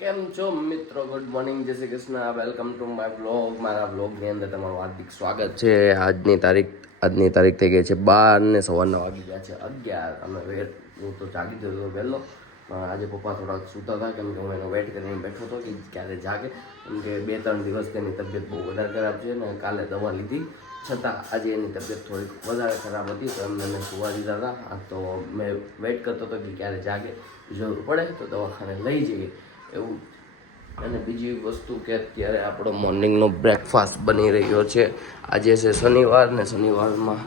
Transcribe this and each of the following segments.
કેમ છો મિત્રો? ગુડ મોર્નિંગ, જય Shri Krishna. Welcome to my blog. મારા બ્લોગની અંદર તમારું હાર્દિક સ્વાગત છે. આજની તારીખ થઈ ગઈ છે 12 ને સવારના વાગી ગયા છે 11. હું તો જાગી જતો હતો વહેલો. આજે પપ્પા થોડાક સૂતા હતા કેમ કે હું એનો વેઇટ કરીને બેઠો હતો કે ક્યારે જાગે, કેમ કે 2-3 દિવસ તેની તબિયત બહુ વધારે ખરાબ છે ને કાલે દવા લીધી છતાં આજે એની તબિયત થોડીક વધારે ખરાબ હતી તો એમને મેં સુવા દીધા હતા. તો મેં વેઇટ કરતો હતો કે ક્યારે જાગે, જરૂર પડે તો દવાખાને લઈ જઈએ એવું. અને બીજી વસ્તુ કે અત્યારે આપણો મોર્નિંગનો બ્રેકફાસ્ટ બની રહ્યો છે. આજે છે શનિવાર ને શનિવારમાં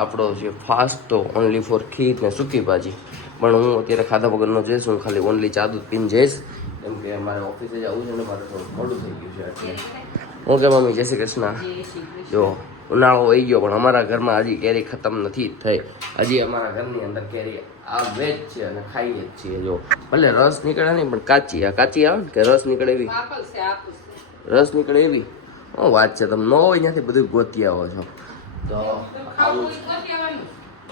આપણો છે ફાસ્ટ, તો ઓનલી ફોર ખીર ને સૂકી ભાજી. પણ હું અત્યારે ખાધા વગરનો જઈશ, હું ખાલી ઓનલી ચા દૂધ પીને જઈશ કેમ કે મારે ઓફિસે જવું છે ને મારે થોડું મોડું થઈ ગયું છે એટલે. હું કે મમ્મી જય શ્રી કૃષ્ણ. જો ઉનાળો આવી ગયો પણ અમારા ઘરમાં હજી કેરી ખતમ નથી થઈ. હજી અમારા ઘરની અંદર કેરી આવે જ છે અને ખાઈએ જ છીએ. જો ભલે રસ નીકળે નહીં પણ કાચી આવે ને કે રસ નીકળે એવી, રસ નીકળે એવી શું વાત છે. તમે ન હોય ત્યાંથી બધું ગોતી આવો છો તો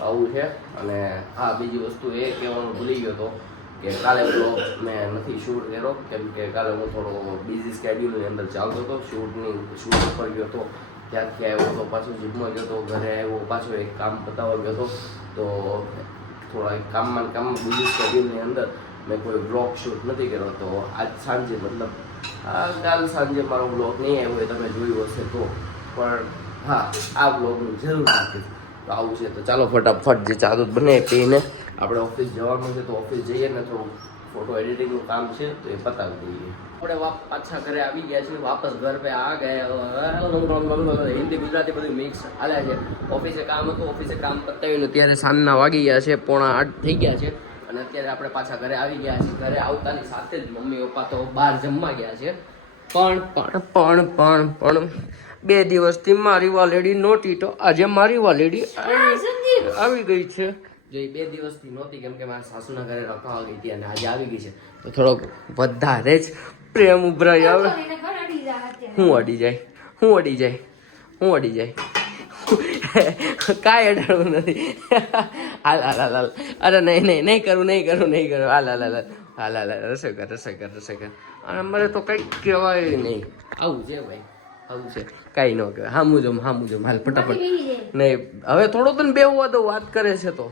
આવું છે. અને હા, બીજી વસ્તુ એ કહેવાનું ભૂલી ગયો હતો કે કાલે બ્લોગ મેં નથી શૂટ કર્યો કેમ કે કાલે હું થોડો બિઝી સ્કેડ્યુલની અંદર ચાલતો હતો. શૂટ ઉપર ગયો હતો, ત્યાંથી આવ્યો તો પાછો જીમમાં ગયો હતો, ઘરે આવ્યો પાછો એક કામ પતાવવા ગયો હતો. તો થોડા કામમાં બિઝી સ્કેડ્યુલની અંદર મેં કોઈ બ્લોગ શૂટ નથી કર્યો. તો આજ સાંજે મતલબ કાલ સાંજે મારો બ્લોગ નહીં આવ્યો હોય તમે જોયું હશે તો, પણ હા આ બ્લોગનું જરૂર રાખીશ. તો આવું છે. તો ચાલો ફટાફટ જે ચા દૂધ બને પીને આપણે ઓફિસ જવાનું છે તો ઓફિસ જઈએ ને થોડું ફોટો એડિટિંગનું કામ છે તો એ પતાવી દઈએ. આપણે પાછા ઘરે આવી ગયા છીએ, વાપસ ઘર પે આ ગયા. હિન્દી ગુજરાતી બધું મિક્સ હાલ્યા છે. ઓફિસે કામ હતું, ઓફિસે કામ પતાવીને ત્યારે સાંજના વાગી ગયા છે, 7:45 થઈ ગયા છે અને અત્યારે આપણે પાછા ઘરે આવી ગયા છીએ. ઘરે આવતાની સાથે જ મમ્મી પપ્પા તો બહાર જમવા ગયા છે. પણ 2 દિવસથી મારી વાલેડી નહોતી તો આજે મારી વાલેડી આવી ગઈ છે. જો એ 2 દિવસથી નહોતી કેમ કે મારા સાસુના ઘરે રખાવા ગઈ હતી અને આજે આવી ગઈ છે તો થોડોક વધારે જ પ્રેમ ઉભરાઈ આવે. હું અડી જાય કાંઈ અડાડવું નથી. હાલ અરે નહીં કરું હાલ રસોઈ કર. અને અમારે તો કંઈક કહેવાય નહીં. આવું છે ભાઈ, આવું છે, કાંઈ ન કહેવાય. હામું જો હાલ ફટાફટ. નહીં હવે થોડો તો બેહવા દો, વાત કરે છે તો.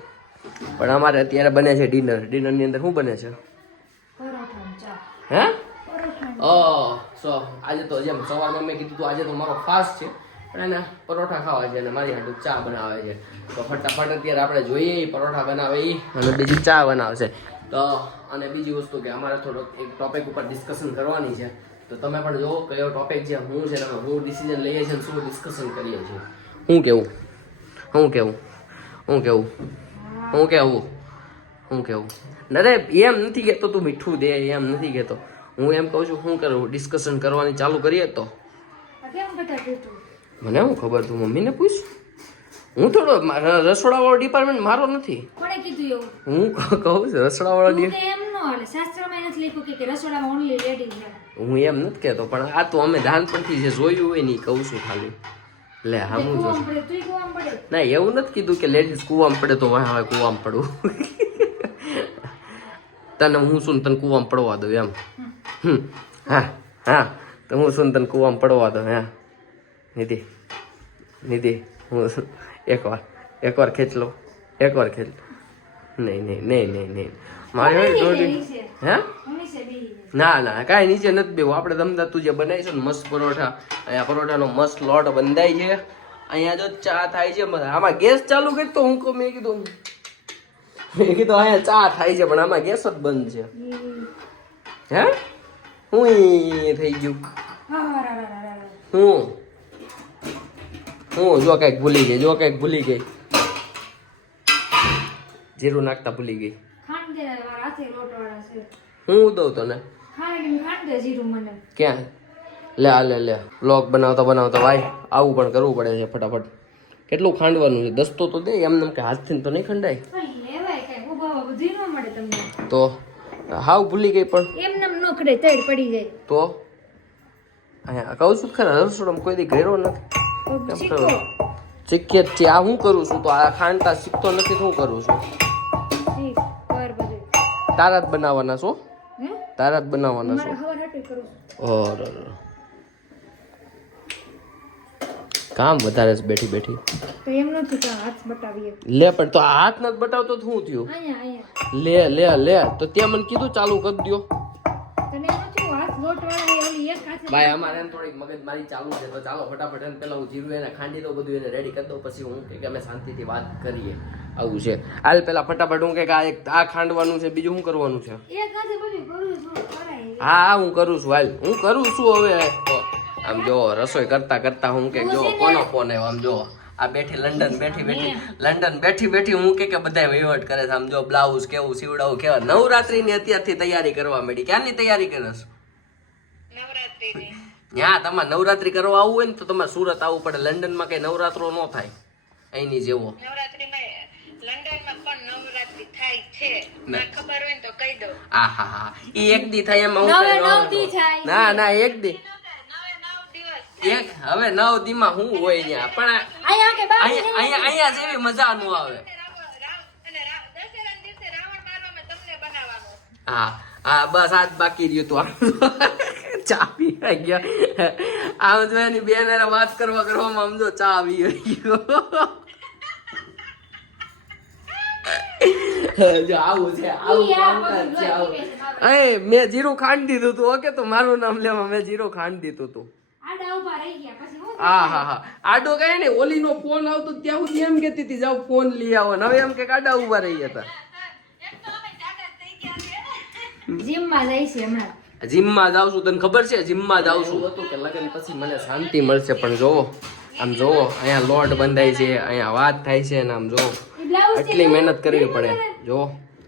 પણ અમારે અત્યારે બને છે ડિનરની અંદર શું બને છે? હે આજે તો જેમ સવારમાં મેં કીધું આજે તો મારો ફાસ્ટ છે પણ એને પરોઠા ખાવા છે અને મારી હાટુ ચા બનાવે છે. તો ફટાફટ અત્યારે આપણે જોઈએ પરોઠા બનાવે અને બીજી ચા બનાવશે. તો અને બીજી વસ્તુ કે અમારે થોડોક એક ટોપિક ઉપર ડિસ્કશન કરવાની છે તો તમે પણ જો કયો ટોપિક છે, હું છે ને હું ડિસિઝન લઈએ છીએ શું ડિસ્કશન કરીએ છીએ. હું કેવું નરે એમ નથી કહેતો તું મીઠું દે, એમ નથી કહેતો. હું એમ કહું છું શું કરું ડિસ્કશન કરવાની ચાલુ કરીએ તો. મને શું ખબર, તું મમ્મીને પૂછ. હું થોડો રસોડાવાળો ડિપાર્ટમેન્ટ મારો નથી. હું કહું છું રસોડાવાળો હું એમ નથી કહેતો પણ આ તો અમે નાનપણથી જે જોયું હોય ને એ કહું છું ખાલી. લે હા હું જોઉં ના એવું નથી કીધું કે લેડીઝ કૂવામાં પડે તો હવે કૂવામાં પડવું. તને હું શું તને કૂવામાં પડવા દઉં એમ. હા તો હું શું તને કૂવામાં પડવા દઉં. હા નિધિ હું એકવાર ખેંચ લો. નહીં મારે હે ના કાંઈ નીચે નથી બેવું. આપણે દમદા તું જે બનાવી છે ને મસ્ત પરોઠા, અહીંયા પરોઠાનો મસ્ત લોટ બંધાય છે. અહીંયા જો ચા થાય છે, આમાં ગેસ ચાલુ કરી તો હું મેં કીધું અહીંયા ચા થાય છે પણ આમાં ગેસ જ બંધ છે. હે હું થઈ ગયું હું જો કંઈક ભૂલી ગઈ જીરું નાખતા ભૂલી ગઈ. હું દઉં તને ક્યાં લે વ્લોગ બનાવતા ભાઈ આવું પણ કરવું પડે છે ફટાફટ. કેટલું ખાંડવાનું છે? દસ્તો તો દે એમને કે હાથથી તો નહીં ખંડાય. તો હાવ ભૂલી ગઈ પણ તો અહીંયા કહું છું ખરા રસોડામાં કોઈ દી ઘેરો નથી. શીખીએ જ છીએ. આ હું કરું છું તો આ ખાંડતા શીખતો નથી. શું કરું છું? તારા જ બનાવવાના છો? તારા જ બનાવવાના મારે છો? હવાર હાટે કરું ઓર કામ વધારે છે બેઠી બેઠી. તો એમ નથી કે હાથ બતાવીએ. લે પણ તો હાથ નથી બતાવતો તો શું થયું? અહીંયા લે લે લે તો ત્યાં મને કીધું ચાલુ કરી દો. તને એમ નથી હાથ લોટ વાળા ઓલી એક હાથે ભાઈ અમારે એને થોડીક મગજમારી ચાલુ છે તો ચાલો ફટાફટ એને પેલા હું જીરું એને ખાંડી દઉં બધું એને રેડી કરી દઉં પછી હું કે અમે શાંતિથી વાત કરીએ. આવું છે. હાલ પેલા ફટાફટ હું કે આ ખાંડવાનું છે બીજું શું કરવાનું છે? એક હાથે બધું કરું થોડું કરાય. હા હું કરું છું હાલ હું કરું છું હવે. આમ જો રસોઈ કરતા કરતા હું કે જો કોનો ફોન આવ્યો આમ જો આ બેઠી લંડન બેઠી હું કે બધા વહીવટ કરે છે આમ જો બ્લાઉઝ કેવું સીવડાવું કેવા નવરાત્રીની અત્યારથી તૈયારી કરવા માંડી. ક્યાંની તૈયારી કરસ? નવરાત્રીની. હા તમારે નવરાત્રી કરવા આવવું હોય ને તો તમારે સુરત આવવું પડે. લંડનમાં કઈ નવરાત્રો ન થાય અહીંની જેવો. નવરાત્રીમાં લંડનમાં પણ નવરાત્રી થાય છે. ના ખબર હોય ને તો કહી દઉં. હા ઈ એક દી થાય એમાં હું નવે કઈ નવ દી થાય. ના એક દી નવે 9 દિવસ. એક હવે 9 દી માં હું હોય ત્યાં પણ અહીંયા કે બાર અહીંયા જેવી મજા નો આવે. દશેરાના દિવસે રાવણ મારવામાં તમને બનાવવાનું. હા બસ આજ બાકી રહ્યું તું ચા પી ગયા આમ જો એની બેન વાત કરવામાં આમ જો ચા આવી ગયો. જો આવું છે મેં જીરું ખાંડી દીધું તું. ઓકે તો મારું નામ લેવા મેં જીરું ખાંડી દીધું તું. આડા ઊભા રહી ગયા પછી હું હા આડો કઈ ને ઓલી નો ફોન આવતો ત્યાં સુધી એમ કેતી હતી જાવ ફોન લઈ આવો ને હવે એમ કે આડા ઉભા રહી હતા. એક તો અમે જાડા થઈ ગયા છે. જીમમાં જાય છે હમણાં. જીમમાં જાવ છું તને ખબર છે? જીમમાં જાવ છું હતું કે લગન પછી મને શાંતિ મળશે પણ જોવો આમ જોવો અહીંયા લોટ બંધાય છે અહીંયા વાત થાય છે ને આમ જોવો આટલી મહેનત કરવી પડે. જો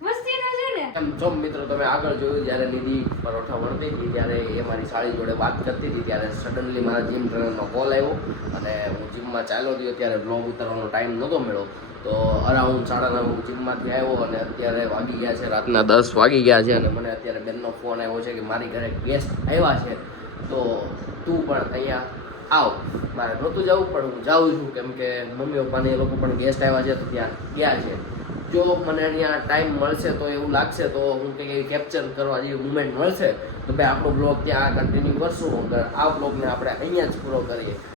મસ્તી ન છે ને એમ જો મિત્રો તમે આગળ જોયું જ્યારે નિધિ પરોઠા વળતી હતી ત્યારે એ મારી સાળી જોડે વાત કરતી હતી ત્યારે સડનલી મારા જીમ ટ્રેનરનો કોલ આવ્યો અને હું જીમમાં ચાલ્યો ગયો ત્યારે બ્લોગ ઉતારવાનો ટાઈમ નહોતો મળ્યો. તો અરાઉન્ડ 9:30 હું જીમમાંથી આવ્યો અને અત્યારે વાગી ગયા છે રાતના 10 વાગી ગયા છે અને મને અત્યારે બેનનો ફોન આવ્યો છે કે મારી ઘરે ગેસ્ટ આવ્યા છે તો તું પણ અહીંયા આવ. મારે નહોતું જવું પણ હું જાઉં છું કેમ કે મમ્મી પપ્પાને એ લોકો પણ ગેસ્ટ આવ્યા છે તો ત્યાં ગયા છે. જો મને અહીંયા ટાઈમ મળશે તો એવું લાગશે તો હું કંઈક કેપ્ચર કરવા જેવી મુમેન્ટ મળશે તો ભાઈ આપણો બ્લોગ ત્યાં કન્ટિન્યુ કરશું. આ બ્લોગને આપણે અહીંયા જ પૂરો કરીએ.